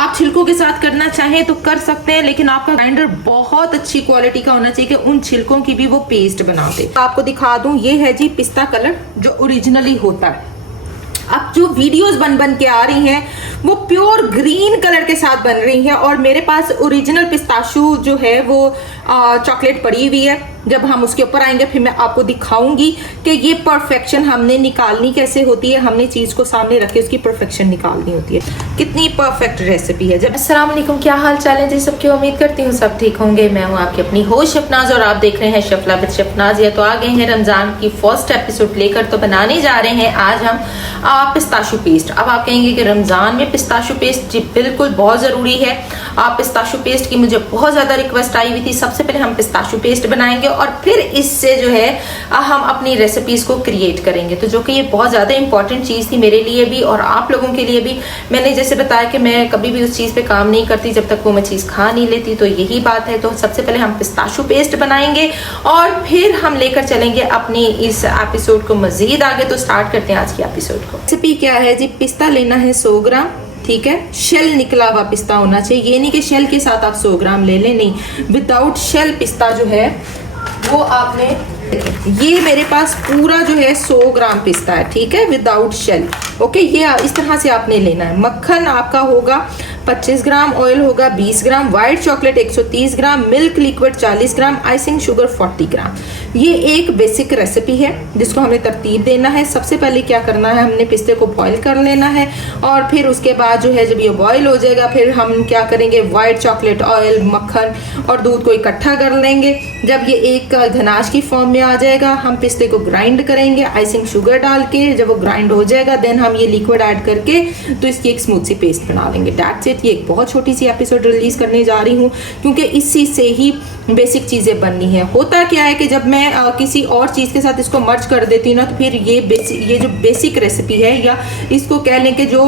आप छिलकों के साथ करना चाहें तो कर सकते हैं, लेकिन आपका ग्राइंडर बहुत अच्छी क्वालिटी का होना चाहिए कि उन छिलकों की भी वो पेस्ट बना दे। आपको दिखा दूं, ये है जी पिस्ता कलर जो ओरिजिनली होता है। अब जो वीडियोस बन के आ रही हैं वो प्योर ग्रीन कलर के साथ बन रही हैं, और मेरे पास ओरिजिनल पिस्ताशू जो है वो चॉकलेट पड़ी हुई है। जब हम उसके ऊपर आएंगे फिर मैं आपको दिखाऊंगी कि ये परफेक्शन हमने निकालनी कैसे होती है। हमने चीज को सामने रखे उसकी परफेक्शन निकालनी होती है। कितनी परफेक्ट रेसिपी है। जब अस्सलाम वालेकुम, क्या हाल चाल है जी सबकी। उम्मीद करती हूँ सब ठीक होंगे। मैं हूँ आपकी अपनी होस्ट शफनाज और आप देख रहे हैं शफला विद शफनाज। ये तो आ गए हैं रमजान की फर्स्ट एपिसोड लेकर, तो बनाने जा रहे हैं आज हम पिस्ताशू पेस्ट। अब आप कहेंगे कि रमजान में पिस्ताशू पेस्ट, जी बिल्कुल बहुत जरूरी है। पिस्ताशू पेस्ट की मुझे बहुत ज्यादा रिक्वेस्ट आई हुई थी। सबसे पहले हम पिस्ताशू पेस्ट बनाएंगे और फिर इससे जो है हम अपनी रेसिपीज को क्रिएट करेंगे, तो जो कि ये बहुत ज्यादा इंपॉर्टेंट चीज थी मेरे लिए भी और आप लोगों के लिए भी। मैंने जैसे बताया कि मैं कभी भी उस चीज पे काम नहीं करती जब तक वो मैं चीज खा नहीं लेती, तो यही बात है। तो सबसे पहले हम पिस्ताशू पेस्ट बनाएंगे और फिर हम लेकर चलेंगे अपनी इस एपिसोड को मजीद आगे। तो स्टार्ट करते हैं आज की एपिसोड को। रेसिपी क्या है जी, पिस्ता लेना है 100 ग्राम, ठीक है। शेल निकला हुआ पिस्ता होना चाहिए, ये नहीं कि शेल के साथ आप 100 ग्राम ले लें, नहीं, विदाउट शेल पिस्ता जो है वो आपने, ये मेरे पास पूरा जो है 100 ग्राम पिस्ता है, ठीक है, विदाउट शेल। ओके, ये इस तरह से आपने लेना है। मक्खन आपका होगा 25 ग्राम, ऑयल होगा 20 ग्राम, व्हाइट चॉकलेट 130 ग्राम, मिल्क लिक्विड 40 ग्राम, आइसिंग शुगर 40 ग्राम। ये एक बेसिक रेसिपी है जिसको हमें तरतीब देना है। सबसे पहले क्या करना है, हमने पिस्ते को बॉईल कर लेना है और फिर उसके बाद जो है जब ये बॉईल हो जाएगा फिर हम क्या करेंगे, व्हाइट चॉकलेट, ऑयल, मक्खन और दूध को इकट्ठा कर लेंगे। जब ये एक घनाश की फॉर्म में आ जाएगा हम पिस्ते को ग्राइंड करेंगे आइसिंग शुगर डाल के। जब वो ग्राइंड हो जाएगा देन हम ये लिक्विड ऐड करके तो इसकी एक स्मूथ सी पेस्ट बना लेंगे। That's it. ये एक बहुत छोटी सी एपिसोड रिलीज करने जा रही हूँ क्योंकि इसी से ही बेसिक चीजें बननी है। होता क्या है कि जब मैं किसी और चीज के साथ इसको मर्ज कर देती हूँ ना तो फिर ये जो बेसिक रेसिपी है या इसको कह लें कि जो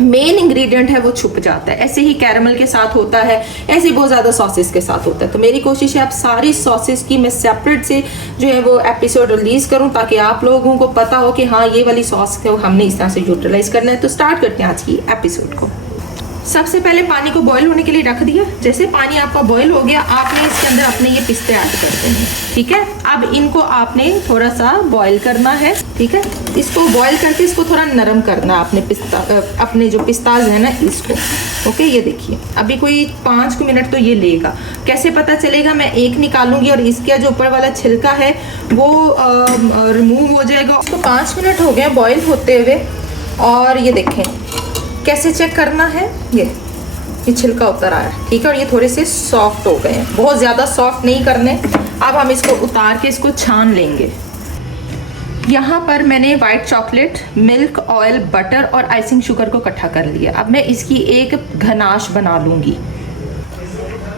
मेन इंग्रेडिएंट है वो छुप जाता है। ऐसे ही कैरमल के साथ होता है, ऐसे बहुत ज़्यादा सॉसेस के साथ होता है। तो मेरी कोशिश है आप सारी सॉसेस की मैं सेपरेट से जो है वो एपिसोड रिलीज करूं ताकि आप लोगों को पता हो कि हाँ ये वाली सॉस को हमने इस तरह से यूटिलाइज करना है। तो स्टार्ट करते हैं आज की एपिसोड को। सबसे पहले पानी को बॉईल होने के लिए रख दिया। जैसे पानी आपका बॉईल हो गया आपने इसके अंदर अपने ये पिस्ते ऐड कर देने, ठीक है। अब इनको आपने थोड़ा सा बॉईल करना है, ठीक है। इसको बॉईल करके इसको थोड़ा नरम करना है अपने जो पिस्ताज है ना इसको। ओके, ये देखिए अभी कोई 5 मिनट तो ये लेगा। कैसे पता चलेगा, मैं एक निकालूंगी और इसका जो ऊपर वाला छिलका है वो रिमूव हो जाएगा। इसको 5 मिनट हो गए बॉईल होते हुए और ये देखें कैसे चेक करना है, ये छिलका उतर आया, ठीक है। और ये थोड़े से सॉफ्ट हो गए हैं, बहुत ज़्यादा सॉफ्ट नहीं करने। अब हम इसको उतार के इसको छान लेंगे। यहाँ पर मैंने white chocolate, milk, oil, butter और आइसिंग शुगर को इकट्ठा कर लिया। अब मैं इसकी एक घनाश बना लूँगी।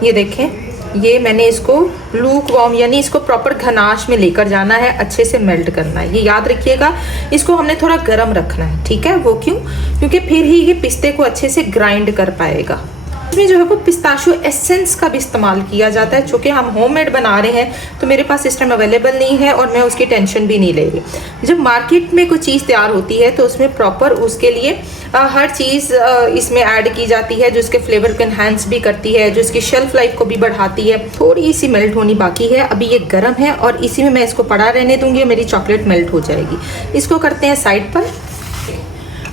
ये देखें ये मैंने इसको लूक वार्म यानी इसको प्रॉपर घनाश में लेकर जाना है, अच्छे से मेल्ट करना है। ये याद रखिएगा, इसको हमने थोड़ा गर्म रखना है, ठीक है। वो क्यों, क्योंकि फिर ही ये पिस्ते को अच्छे से ग्राइंड कर पाएगा। इसमें जो है वो पिस्ताशू एसेंस का भी इस्तेमाल किया जाता है। चूँकि हम होममेड बना रहे हैं तो मेरे पास इस टाइम अवेलेबल नहीं है और मैं उसकी टेंशन भी नहीं ले रही। जब मार्केट में कोई चीज़ तैयार होती है तो उसमें प्रॉपर उसके लिए हर चीज़ इसमें ऐड की जाती है जो इसके फ्लेवर को इन्हांस भी करती है, जो इसकी शेल्फ लाइफ को भी बढ़ाती है। थोड़ी सी मेल्ट होनी बाकी है, अभी ये गर्म है और इसी में मैं इसको पड़ा रहने दूंगी और मेरी चॉकलेट मेल्ट हो जाएगी। इसको करते हैं साइड पर।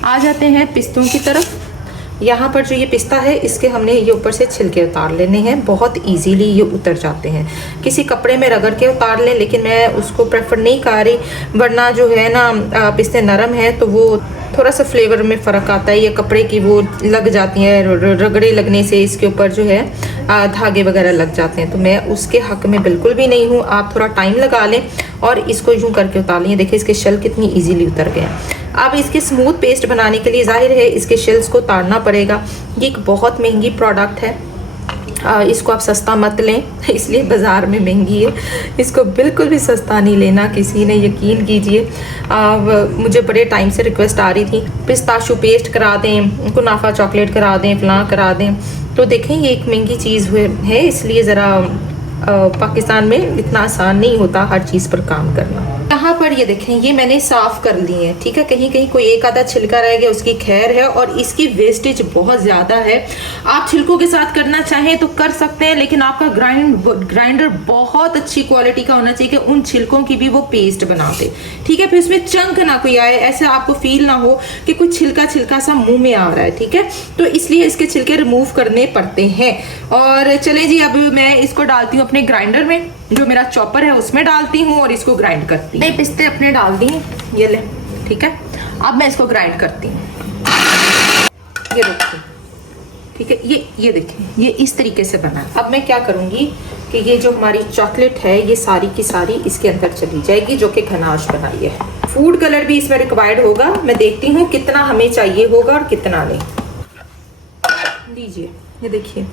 आ जाते हैं पिस्तों की तरफ। यहाँ पर जो ये पिस्ता है इसके हमने ये ऊपर से छिलके उतार लेने हैं। बहुत इजीली ये उतर जाते हैं, किसी कपड़े में रगड़ के उतार लें, लेकिन मैं उसको प्रेफर नहीं कर रही वरना जो है ना पिस्ते नरम है तो वो थोड़ा सा फ्लेवर में फ़र्क आता है। ये कपड़े की वो लग जाती हैं, रगड़े लगने से इसके ऊपर जो है धागे वगैरह लग जाते हैं, तो मैं उसके हक में बिल्कुल भी नहीं हूँ। आप थोड़ा टाइम लगा लें और इसको यूँ करके उतार लें। देखिए इसके शेल कितनी ईजीली उतर गए। अब इसकी स्मूथ पेस्ट बनाने के लिए जाहिर है इसके शेल्स को उतारना पड़ेगा। ये एक बहुत महंगी प्रोडक्ट है, इसको आप सस्ता मत लें, इसलिए बाज़ार में महंगी है। इसको बिल्कुल भी सस्ता नहीं लेना किसी ने, यकीन कीजिए। मुझे बड़े टाइम से रिक्वेस्ट आ रही थी पिस्ताशू पेस्ट करा दें, कुनाफा चॉकलेट करा दें, फलां करा दें। तो देखें ये एक महंगी चीज़ है इसलिए ज़रा पाकिस्तान में इतना आसान नहीं होता हर चीज़ पर काम करना। यहाँ पर ये देखें, ये मैंने साफ़ कर लिए हैं, ठीक है। कहीं कहीं कोई एक आधा छिलका रह गया, उसकी खैर है, और इसकी वेस्टेज बहुत ज़्यादा है। आप छिलकों के साथ करना चाहें तो कर सकते हैं, लेकिन आपका ग्राइंडर बहुत अच्छी क्वालिटी का होना चाहिए कि उन छिलकों की भी वो पेस्ट बना दे, ठीक है। फिर उसमें चंक ना कोई आए, ऐसे आपको फील ना हो कि कुछ छिलका छिलका सा मुंह में आ रहा है, ठीक है। तो इसलिए इसके छिलके रिमूव करने पड़ते हैं। और चले जी, अब मैं इसको डालती हूँ अपने ग्राइंडर में, जो मेरा चॉपर है उसमें डालती हूँ और इसको ग्राइंड करती हूँ। पिस्ते अपने डाल दिए, ये ले, ठीक है। अब मैं इसको ग्राइंड करती हूँ, ये देखिए, ठीक है। ये देखें, ये इस तरीके से बना है। अब मैं क्या करूँगी कि ये जो हमारी चॉकलेट है ये सारी की सारी इसके अंदर चली जाएगी, जो कि गनाश बनाई है। फूड कलर भी इसमें रिक्वायर्ड होगा, मैं देखती हूँ कितना हमें चाहिए होगा और कितना नहीं। लीजिए, ये देखिए,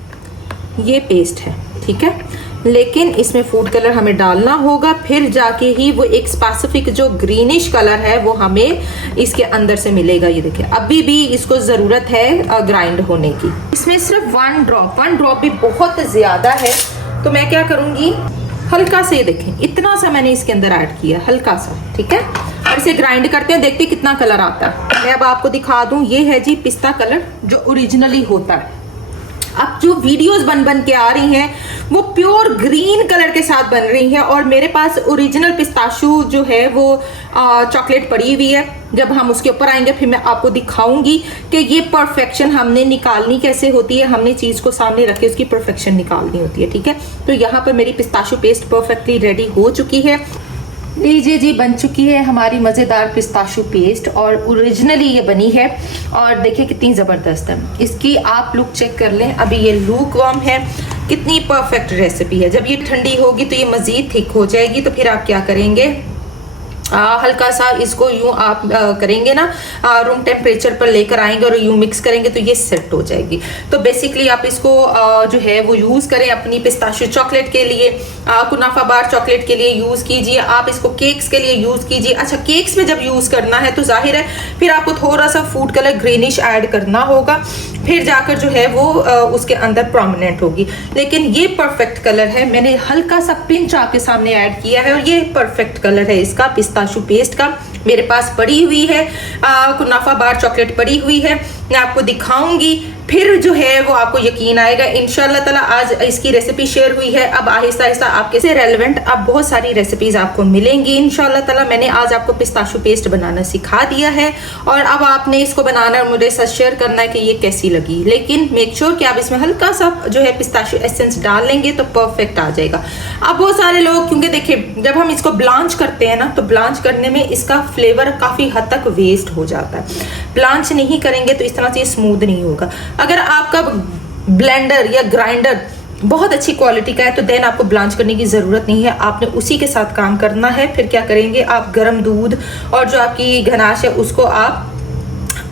ये पेस्ट है, ठीक है। लेकिन इसमें फूड कलर हमें डालना होगा, फिर जाके ही वो एक स्पेसिफिक जो ग्रीनिश कलर है वो हमें इसके अंदर से मिलेगा। ये देखिए, अभी भी इसको ज़रूरत है ग्राइंड होने की। इसमें सिर्फ 1 ड्रॉप भी बहुत ज़्यादा है, तो मैं क्या करूँगी, हल्का से, ये देखें, इतना सा मैंने इसके अंदर ऐड किया, हल्का सा, ठीक है। और इसे ग्राइंड करते हैं, देखते हैं कितना कलर आता है। मैं अब आपको दिखा दूँ, ये है जी पिस्ता कलर जो ओरिजिनली होता है। अब जो वीडियोस बन के आ रही हैं वो प्योर ग्रीन कलर के साथ बन रही हैं, और मेरे पास ओरिजिनल पिस्ताशू जो है वो चॉकलेट पड़ी हुई है। जब हम उसके ऊपर आएंगे फिर मैं आपको दिखाऊंगी कि ये परफेक्शन हमने निकालनी कैसे होती है। हमने चीज़ को सामने रख के उसकी परफेक्शन निकालनी होती है, ठीक है। तो यहाँ पर मेरी पिस्ताशू पेस्ट परफेक्टली रेडी हो चुकी है। लीजिए जी, बन चुकी है हमारी मज़ेदार पिस्ताशू पेस्ट, और ओरिजिनली ये बनी है, और देखिए कितनी ज़बरदस्त है। इसकी आप लुक चेक कर लें, अभी ये लूक वार्म है, कितनी परफेक्ट रेसिपी है। जब ये ठंडी होगी तो ये मज़ीद थिक हो जाएगी, तो फिर आप क्या करेंगे, हल्का सा इसको यूं आप करेंगे ना, रूम टेम्परेचर पर लेकर आएंगे और यूं मिक्स करेंगे तो ये सेट हो जाएगी। तो बेसिकली आप इसको जो है वो यूज़ करें अपनी पिस्ताशियो चॉकलेट के लिए, कुनाफा बार चॉकलेट के लिए यूज़ कीजिए, आप इसको केक्स के लिए यूज़ कीजिए। अच्छा, केक्स में जब यूज़ करना है तो जाहिर है फिर आपको थोड़ा सा फूड कलर ग्रीनिश ऐड करना होगा, फिर जाकर जो है वो उसके अंदर प्रोमिनेंट होगी। लेकिन ये परफेक्ट कलर है, मैंने हल्का सा पिंच आपके सामने ऐड किया है, और ये परफेक्ट कलर है इसका पिस्ताशू पेस्ट का। मेरे पास पड़ी हुई है कुनाफा बार चॉकलेट पड़ी हुई है, मैं आपको दिखाऊंगी, फिर जो है वो आपको यकीन आएगा इंशाल्लाह ताला। आज इसकी रेसिपी शेयर हुई है, अब आहिस्ता आहिस्ता आपके से रेलेवेंट अब बहुत सारी रेसिपीज आपको मिलेंगी इंशाल्लाह ताला। मैंने आज आपको पिस्ताशू पेस्ट बनाना सिखा दिया है, और अब आपने इसको बनाना और मुझे साथ शेयर करना है कि ये कैसी लगी। लेकिन मेक श्योर कि आप इसमें हल्का सा जो है पिस्ताशू एसेंस डाल लेंगे तो परफेक्ट आ जाएगा। अब बहुत सारे लोग, क्योंकि देखिए जब हम इसको ब्लांच करते हैं ना, तो ब्लांच करने में इसका फ्लेवर काफ़ी हद तक वेस्ट हो जाता है। ब्लांच नहीं करेंगे तो इस तरह से स्मूथ नहीं होगा। अगर आपका ब्लेंडर या ग्राइंडर बहुत अच्छी क्वालिटी का है तो देन आपको ब्लांच करने की ज़रूरत नहीं है, आपने उसी के साथ काम करना है। फिर क्या करेंगे, आप गर्म दूध और जो आपकी गनाश है उसको आप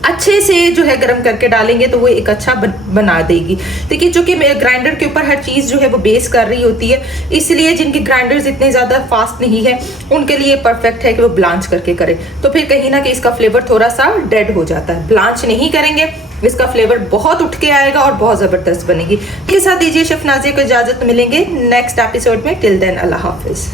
अच्छे से जो है गर्म करके डालेंगे तो वो एक अच्छा बना देगी। देखिए चूंकि ग्राइंडर के ऊपर हर चीज़ जो है वो बेस कर रही होती है, इसलिए जिनके ग्राइंडर्स इतने ज़्यादा फास्ट नहीं है उनके लिए परफेक्ट है कि वो ब्लांच करके करें, तो फिर कहीं ना कहीं इसका फ्लेवर थोड़ा सा डेड हो जाता है। ब्लांच नहीं करेंगे इसका फ्लेवर बहुत उठ के आएगा और बहुत ज़बरदस्त बनेगी। इसके साथ दीजिए शेफ नाज़िया को इजाज़त, मिलेंगे नेक्स्ट एपिसोड में। टिल देन अल्लाह हाफिज़।